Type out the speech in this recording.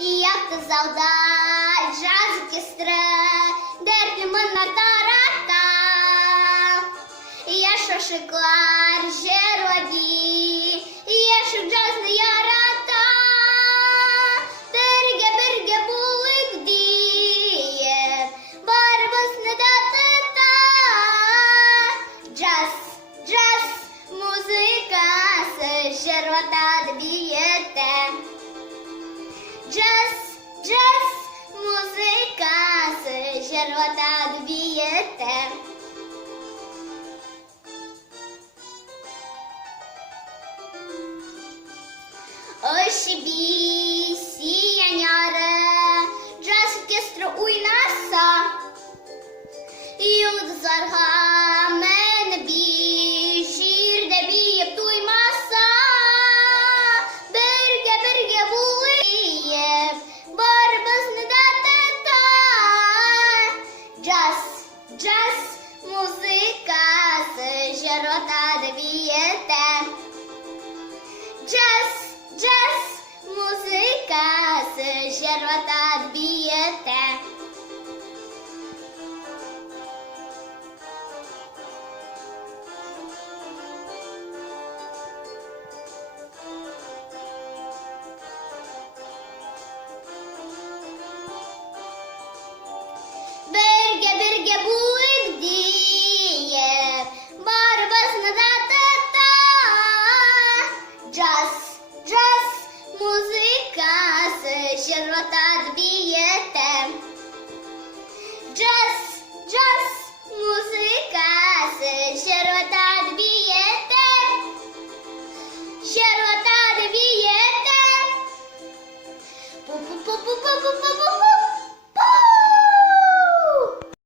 І як то завдать джаз оркестра, дертима на тарата. Я що шиклар, жероді, я що джазна ярата. Берге булик діє, барбас не датата. Джаз, джаз, музика, се жерота доб'єте. Джаз, джаз, музика, се жерота доб'єте. Ой, шибі, сіяняре, джаз оркестру уйнаса. Юд зарга мене бі, жір де біє птуй маса. Берге вулиє, барбас не датата. Джаз, джаз, музика, се жерота доб'єте. Джаз, джаз, музика, се жерота доб'єте. Берге булик діє, барбас не датата. Джаз, джаз, музика, се жерота доб'єте. Джаз, джаз, музика, се жерота доб'єте. Жерота доб'єте. Пу-пу-пу-пу-пу-пу.